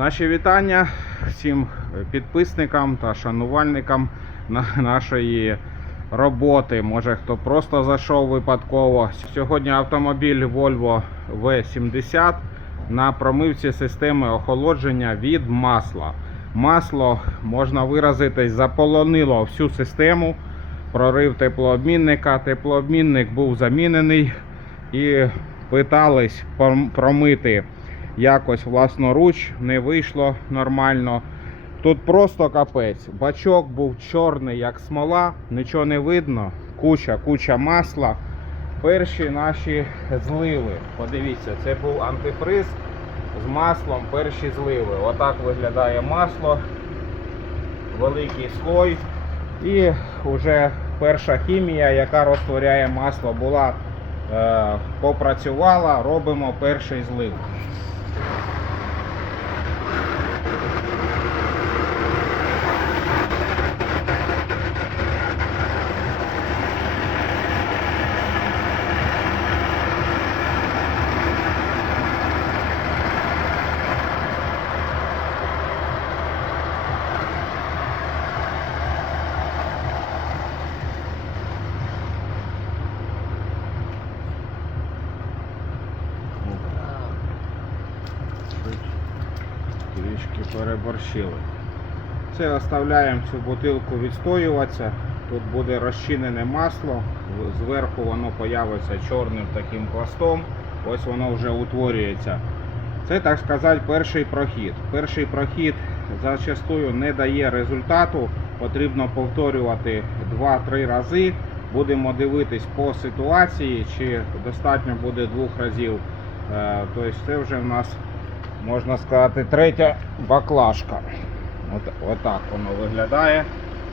Наші вітання всім підписникам та шанувальникам нашої роботи. Може хто просто зайшов випадково. Сьогодні автомобіль Volvo V70 на промивці системи охолодження від масла. Масло можна виразитись заполонило всю систему. Прорив теплообмінника. Теплообмінник був замінений і питались промити якось власноруч, не вийшло нормально. Тут просто капець. Бачок був чорний, як смола, нічого не видно. Куча, куча масла. Перші наші зливи. Подивіться, це був антифриз з маслом. Перші зливи. Отак виглядає масло. Великий слой. І вже перша хімія, яка розтворяє масло, була е, попрацювала. Робимо перший злив. Переборщили. Це оставляємо цю бутилку відстоюватися. Тут буде розчинене масло, зверху воно появиться чорним таким пластом. Ось воно вже утворюється. Це, так сказати, перший прохід. Перший прохід зачастую не дає результату. Потрібно повторювати 2-3 рази. Будемо дивитись по ситуації, чи достатньо буде двох разів. Тобто це вже в нас, можна сказати, третя баклажка. От, отак воно виглядає.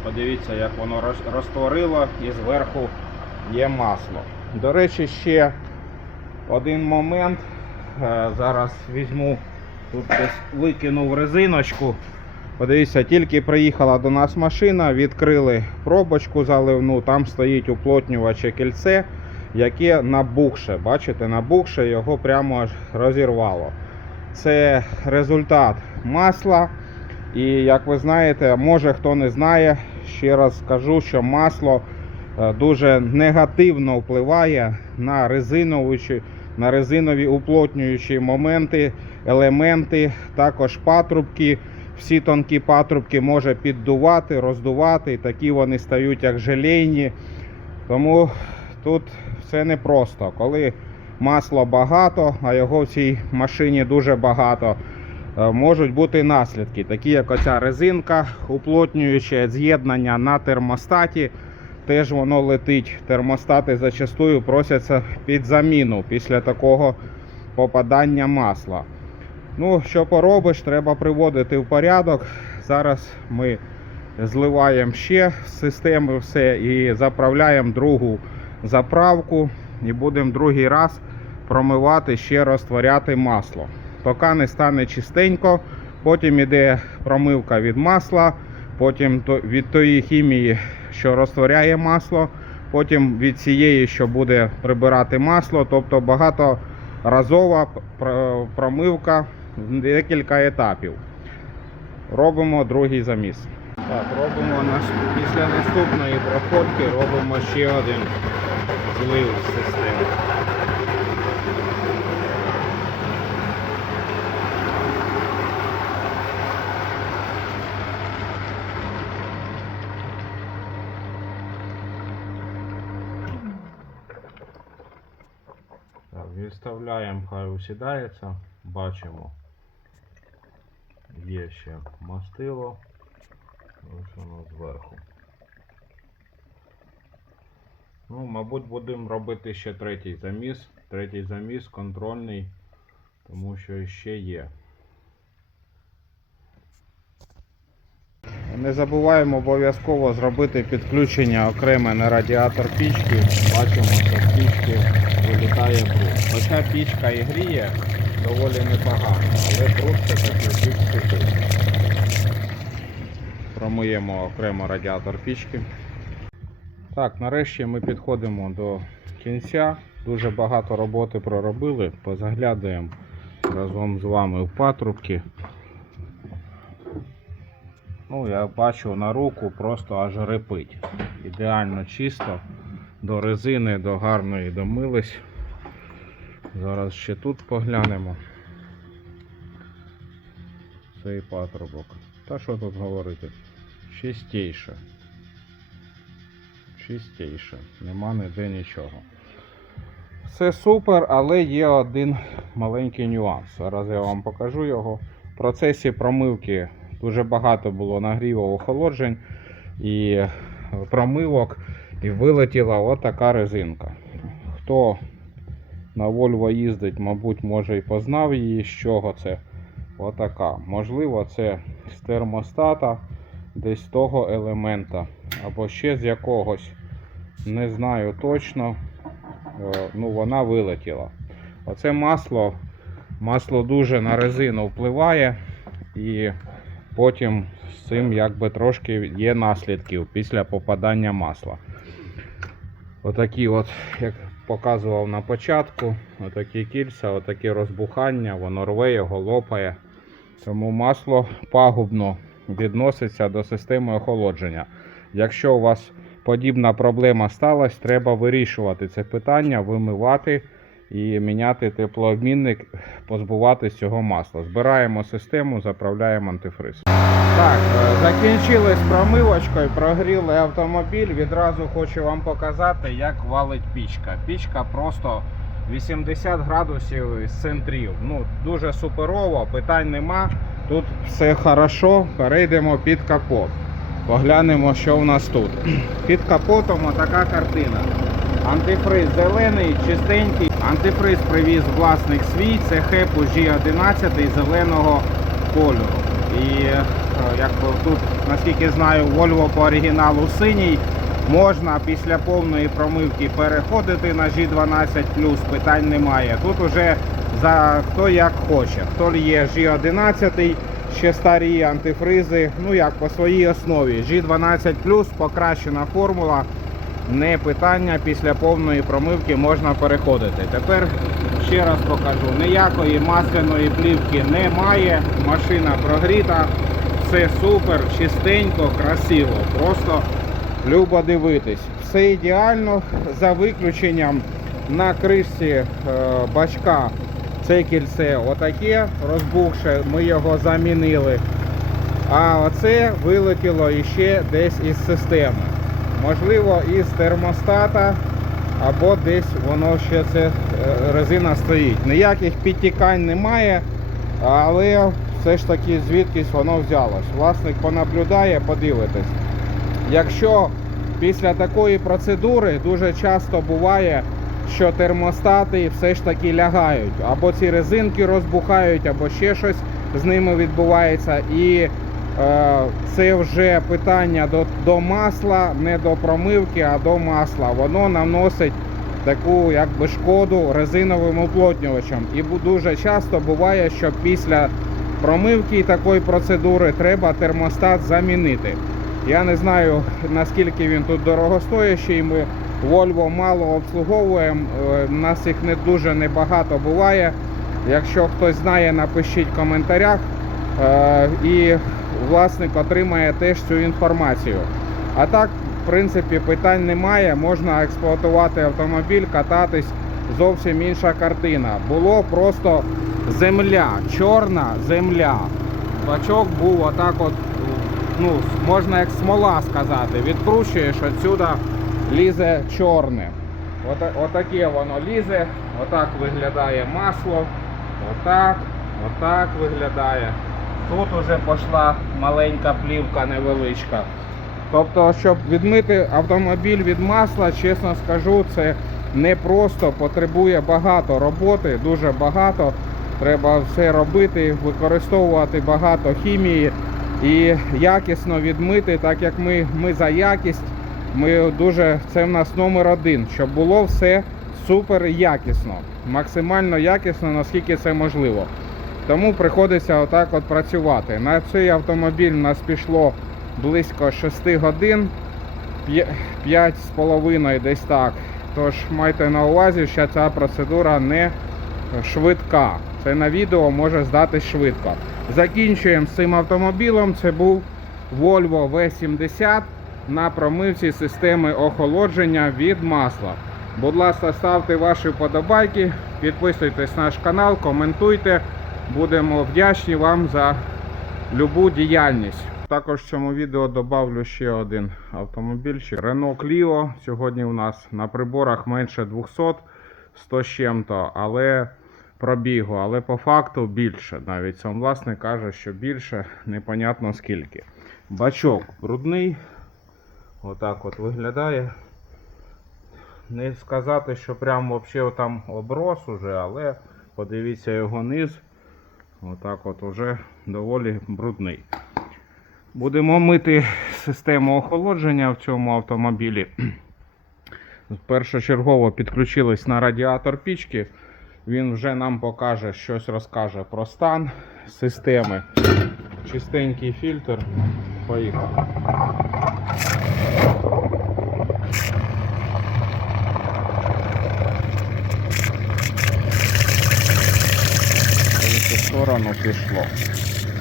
Подивіться, як воно розтворило і зверху є масло. До речі, ще один момент. Е, Зараз візьму, тут десь викинув резиночку. Подивіться, тільки приїхала до нас машина, відкрили пробочку заливну, там стоїть уплотнюваче кільце, яке набухше. Бачите, набухше, його прямо аж розірвало. Це результат масла. І як ви знаєте, може хто не знає, ще раз скажу, що масло е, дуже негативно впливає на резинові, на резинові уплотнюючі моменти, елементи, також патрубки. Всі тонкі патрубки може піддувати, роздувати, і такі вони стають як желейні. Тому тут все непросто. Коли масла багато, а його в цій машині дуже багато, е, можуть бути наслідки, такі як оця резинка, уплотнююче з'єднання на термостаті. Теж воно летить. Термостати зачастую просяться під заміну після такого попадання масла. Ну, що поробиш, треба приводити в порядок. Зараз ми зливаємо ще з системи все і заправляємо другу заправку і будемо другий раз промивати ще розтворяти масло. Поки не стане чистенько, потім іде промивка від масла, потім від тої хімії, що розтворяє масло, потім від цієї, що буде прибирати масло, тобто багаторазова промивка в декілька етапів. Робимо другий заміс. Так, робимо наш, після наступної проходки робимо ще один з системи. Відставляємо, хай усідається, бачимо. Є ще мастило. Ось воно зверху. Ну, мабуть, будемо робити ще третій заміс. Третій заміс контрольний, тому що ще є. Не забуваємо обов'язково зробити підключення окреме на радіатор пічки. Бачимо, що з пічки вилітає бруд. Хоча пічка і гріє доволі непогано, але бруд все таки сухий. Промиємо окремо радіатор пічки. Так, нарешті ми підходимо до кінця. Дуже багато роботи проробили. Позаглядаємо разом з вами в патрубки. Ну, я бачу на руку просто аж репить. Ідеально чисто. До резини, до гарної домились. Зараз ще тут поглянемо. Цей патрубок. Та що тут говорити? Чистіше. Чистіше. Нема ніде нічого. Все супер, але є один маленький нюанс. Зараз я вам покажу його. В процесі промивки дуже багато було нагріву охолоджень і промивок, і вилетіла отака резинка. Хто на Volvo їздить, мабуть, може і познав її, з чого це. Отака. Можливо, це з термостата, десь того елемента, або ще з якогось. Не знаю точно. Е, Ну, вона вилетіла. Оце масло. Масло дуже на резину впливає, і потім з цим якби трошки є наслідків після попадання масла. Отакі от, як показував на початку, отакі кільця, отакі розбухання, воно рве його, лопає. Тому масло пагубно відноситься до системи охолодження. Якщо у вас подібна проблема сталася, треба вирішувати це питання, вимивати і міняти теплообмінник, позбуватись цього масла. Збираємо систему, заправляємо антифриз. Так, е, закінчили з промивочкою, прогріли автомобіль. Відразу хочу вам показати, як валить пічка. Пічка просто 80 градусів з центрів. Ну, дуже суперово, питань нема. Тут все хорошо. Перейдемо під капот. Поглянемо, що в нас тут. Під капотом отака картина. Антифриз зелений, чистенький. Антифриз привіз власник свій. Це Хепу G11 зеленого кольору. І е, якби тут, наскільки знаю, Volvo по оригіналу синій. Можна після повної промивки переходити на G12, питань немає. Тут уже за хто як хоче. Хто є G11, ще старі антифризи, ну як по своїй основі. G12 покращена формула. Не питання, після повної промивки можна переходити. Тепер ще раз покажу, ніякої масляної плівки немає, машина прогріта, все супер, чистенько, красиво. Просто любо дивитись. Все ідеально за виключенням на кришці е, бачка. Це кільце отаке розбухше, ми його замінили. А оце вилетіло іще десь із системи. Можливо, із термостата, або десь воно ще це е, резина стоїть. Ніяких підтікань немає, але все ж таки звідкись воно взялось. Власник понаблюдає, подивитись. Якщо після такої процедури дуже часто буває, що термостати все ж таки лягають, або ці резинки розбухають, або ще щось з ними відбувається. І Е, це вже питання до, до масла, не до промивки, а до масла. Воно наносить таку якби шкоду резиновим уплотнювачам. І дуже часто буває, що після промивки такої процедури треба термостат замінити. Я не знаю наскільки він тут дорогостоящий. Ми Volvo мало обслуговуємо, е, в нас їх не дуже небагато буває. Якщо хтось знає, напишіть в коментарях. Е, І власник отримає теж цю інформацію. А так, в принципі, питань немає. Можна експлуатувати автомобіль, кататись. Зовсім інша картина. Було просто земля, чорна земля. Бачок був отак от, ну, можна як смола сказати. Відкручуєш отсюди лізе чорне. Ота- Отаке воно лізе, отак виглядає масло, отак, отак виглядає. Тут уже пішла маленька плівка невеличка. Тобто, щоб відмити автомобіль від масла, чесно скажу, це не просто потребує багато роботи, дуже багато. Треба все робити, використовувати багато хімії і якісно відмити, так як ми, ми за якість. Ми дуже це в нас номер один, щоб було все супер якісно, максимально якісно, наскільки це можливо. Тому приходиться отак от працювати. На цей автомобіль у нас пішло близько 6 годин, 5,5 десь так. Тож майте на увазі, що ця процедура не швидка. Це на відео може здатись швидко. Закінчуємо з цим автомобілем. Це був Volvo V70 на промивці системи охолодження від масла. Будь ласка, ставте ваші вподобайки, підписуйтесь на наш канал, коментуйте. Будемо вдячні вам за любу діяльність. Також в цьому відео добавлю ще один автомобільчик. Renault Clio. Сьогодні у нас на приборах менше 200, 100 з чим-то, але пробігу, але по факту більше. Навіть сам власник каже, що більше, непонятно скільки. Бачок брудний. Отак от виглядає. Не сказати, що прям взагалі там оброс уже, але подивіться його низ. Отак от уже доволі брудний. Будемо мити систему охолодження в цьому автомобілі. Першочергово підключились на радіатор пічки. Він вже нам покаже, щось розкаже про стан системи. Чистенький фільтр. Поїхали. В сторону пішло.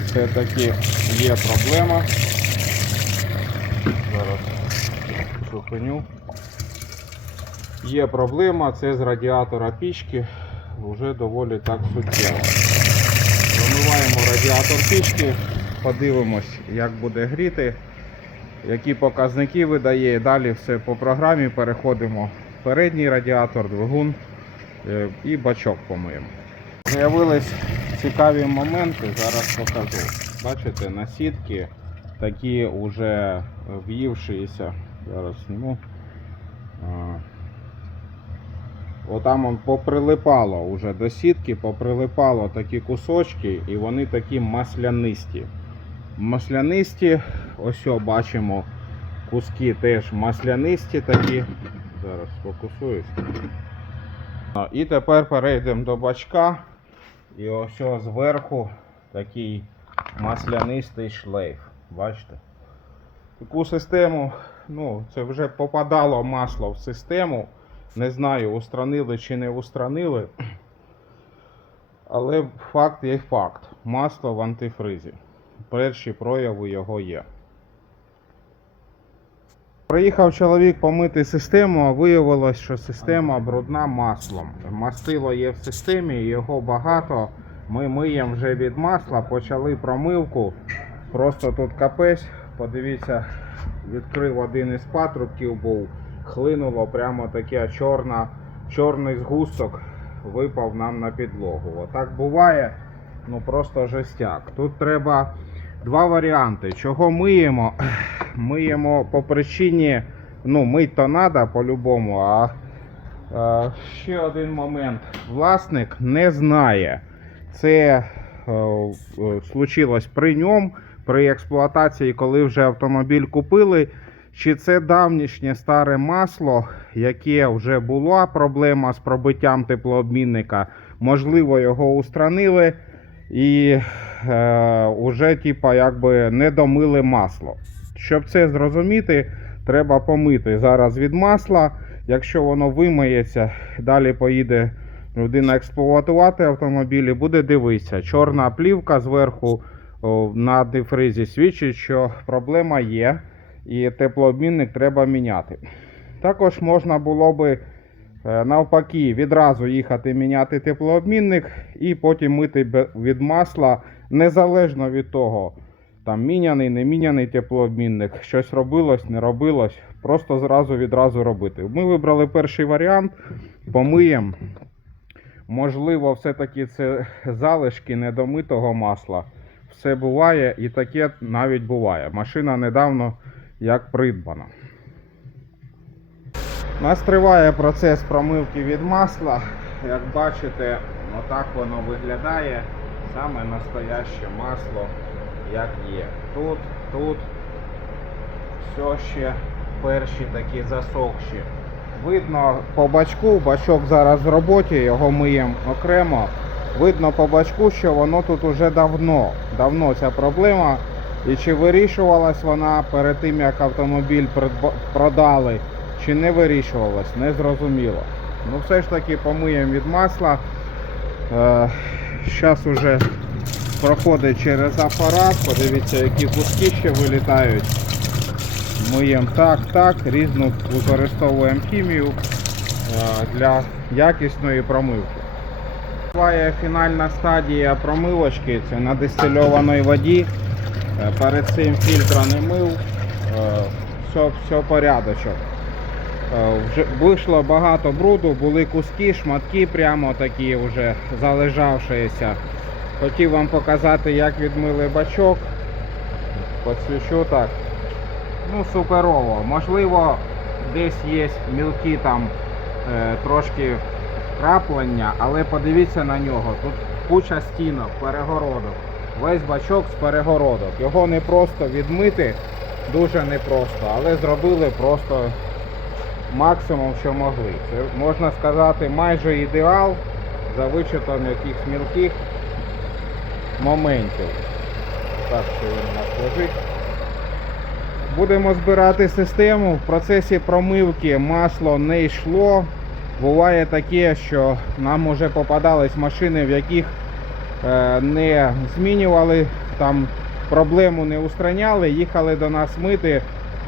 Все-таки є проблема. Зараз зупиню. Є проблема, це з радіатора пічки. Вже доволі так суттєво. Вимиваємо радіатор пічки, подивимось, як буде гріти, які показники видає. Далі все по програмі переходимо в передній радіатор, двигун е, і бачок помиємо. З'явились цікаві моменти, зараз покажу. Бачите, на сітки такі вже в'ївшися. Зараз зніму. Отам он поприлипало уже до сітки, поприлипало такі кусочки, і вони такі маслянисті. Маслянисті, ось бачимо, куски теж маслянисті такі. Зараз фокусуюсь. І тепер перейдемо до бачка. І ось зверху такий маслянистий шлейф. Бачите? Таку систему, ну, це вже попадало масло в систему. Не знаю, устранили чи не устранили. Але факт є факт. Масло в антифризі. Перші прояви його є. Приїхав чоловік помити систему, а виявилось, що система брудна маслом. Мастило є в системі, його багато. Ми миємо вже від масла, почали промивку. Просто тут капець. Подивіться, відкрив один із патрубків був, хлинуло прямо таке чорна, чорний згусток випав нам на підлогу. Отак буває, ну просто жестяк. Тут треба два варіанти. Чого миємо? Миємо по причині, ну, мить то треба по-любому, а е, ще один момент. Власник не знає. Це е, случилось при ньому, при експлуатації, коли вже автомобіль купили. Чи це давнішнє старе масло, яке вже була проблема з пробиттям теплообмінника, можливо, його устранили і е, уже типа, якби не домили масло. Щоб це зрозуміти, треба помити зараз від масла. Якщо воно вимиється, далі поїде людина експлуатувати автомобіль і буде дивитися. Чорна плівка зверху на дифризі свідчить, що проблема є і теплообмінник треба міняти. Також можна було би навпаки відразу їхати міняти теплообмінник і потім мити від масла незалежно від того, там міняний, не міняний теплообмінник, щось робилось, не робилось. Просто зразу відразу робити. Ми вибрали перший варіант, помиємо. Можливо, все-таки це залишки недомитого масла. Все буває і таке навіть буває. Машина недавно як придбана. У нас триває процес промивки від масла. Як бачите, отак воно виглядає. Саме настояще масло, як є. Тут, тут все ще перші такі засохші. Видно по бачку, бачок зараз в роботі, його миємо окремо. Видно по бачку, що воно тут уже давно. Давно ця проблема. І чи вирішувалась вона перед тим, як автомобіль продали, чи не вирішувалась, не зрозуміло. Ну все ж таки помиємо від масла. Зараз уже проходить через апарат. Подивіться, які куски ще вилітають. Миємо так, так, різну використовуємо хімію е, для якісної промивки. Триває фінальна стадія промивочки, це на дистильованій воді. Е, Перед цим фільтра не мив. Е, Все, все порядочок. Е, Вже вийшло багато бруду, були куски, шматки прямо такі вже залежавшися. Хотів вам показати, як відмили бачок. Посвічу так. Ну, суперово. Можливо, десь є мілкі там е, трошки краплення, але подивіться на нього. Тут куча стінок, перегородок. Весь бачок з перегородок. Його не просто відмити, дуже непросто, але зробили просто максимум, що могли. Це можна сказати майже ідеал за вичетом якихось мілких моментів. Так що він у нас лежить. Будемо збирати систему. В процесі промивки масло не йшло. Буває таке, що нам вже попадались машини, в яких е, не змінювали, там проблему не устраняли, їхали до нас мити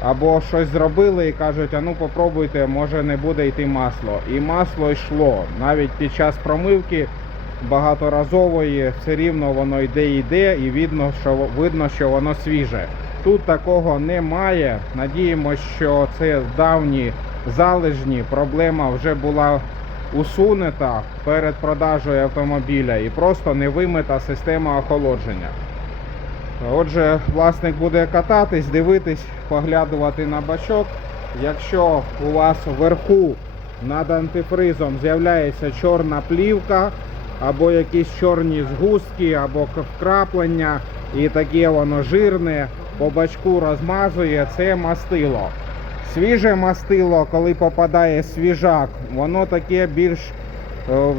або щось зробили і кажуть, а ну попробуйте, може не буде йти масло. І масло йшло. Навіть під час промивки багаторазової все рівно воно йде йде, і видно, що видно, що воно свіже. Тут такого немає. Надіємося, що це давні залежні. Проблема вже була усунута перед продажею автомобіля і просто не вимита система охолодження. Отже, власник буде кататись, дивитись, поглядувати на бачок. Якщо у вас вверху над антифризом з'являється чорна плівка, або якісь чорні згустки, або вкраплення, і таке воно жирне, по бачку розмазує, це мастило. Свіже мастило, коли попадає свіжак, воно таке більш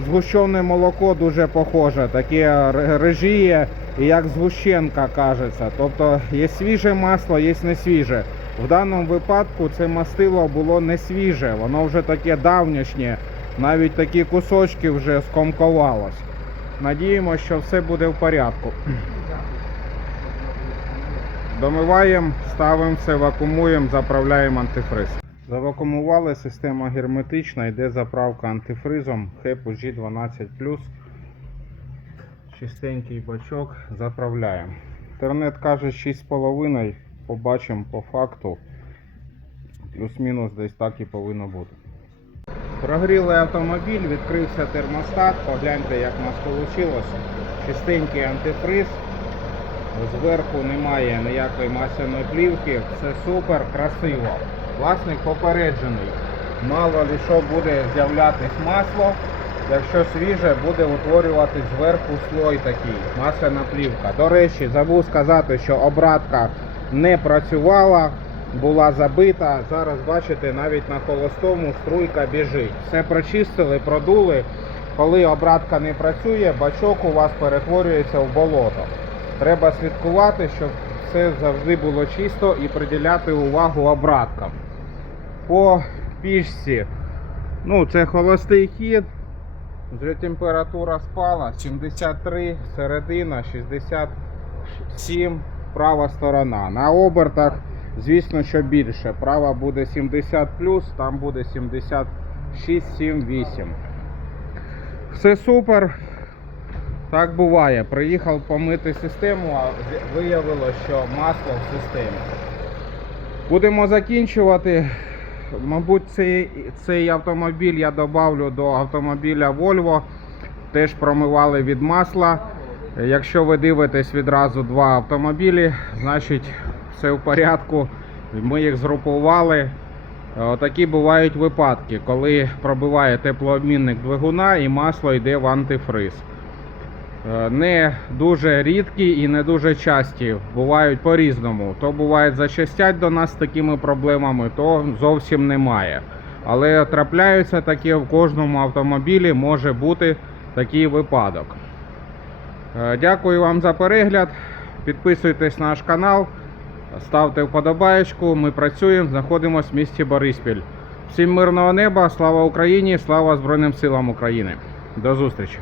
згущене молоко дуже похоже, таке режіє, як згущенка кажеться. Тобто є свіже масло, є не свіже. В даному випадку це мастило було не свіже, воно вже таке давнішнє, навіть такі кусочки вже скомкувалось. Надіємося, що все буде в порядку. Домиваємо, ставимо все, вакуумуємо, заправляємо антифриз. Завакуумували, система герметична, йде заправка антифризом HEPU G12+. Чистенький бачок, заправляємо. Інтернет каже 6,5, побачимо по факту. Плюс-мінус десь так і повинно бути. Прогріли автомобіль, відкрився термостат, погляньте як у нас вийшло. Чистенький антифриз. Зверху немає ніякої масляної плівки, все супер, красиво. Власник попереджений. Мало ли що буде з'являтись масло. Якщо свіже, буде утворюватись зверху слой такий, масляна плівка. До речі, забув сказати, що обратка не працювала, була забита. Зараз бачите, навіть на холостому струйка біжить. Все прочистили, продули. Коли обратка не працює, бачок у вас перетворюється в болото. Треба слідкувати, щоб все завжди було чисто і приділяти увагу обраткам. По пічці, ну це холостий хід. Вже температура спала 73, середина 67, права сторона. На обертах, звісно, що більше. Права буде 70 там буде 76, 7, 8. Все супер. Так буває. Приїхав помити систему, а виявилося, що масло в системі. Будемо закінчувати. Мабуть, цей, цей автомобіль я добавлю до автомобіля Volvo. Теж промивали від масла. Якщо ви дивитесь відразу два автомобілі, значить все в порядку. Ми їх згрупували. Такі бувають випадки, коли пробиває теплообмінник двигуна і масло йде в антифриз. Е, Не дуже рідкі і не дуже часті, бувають по-різному. То буває зачастять до нас з такими проблемами, то зовсім немає. Але трапляються такі в кожному автомобілі, може бути такий випадок. Е, Дякую вам за перегляд. Підписуйтесь на наш канал, ставте вподобаєчку. Ми працюємо, знаходимося в місті Бориспіль. Всім мирного неба, слава Україні, слава Збройним силам України. До зустрічі!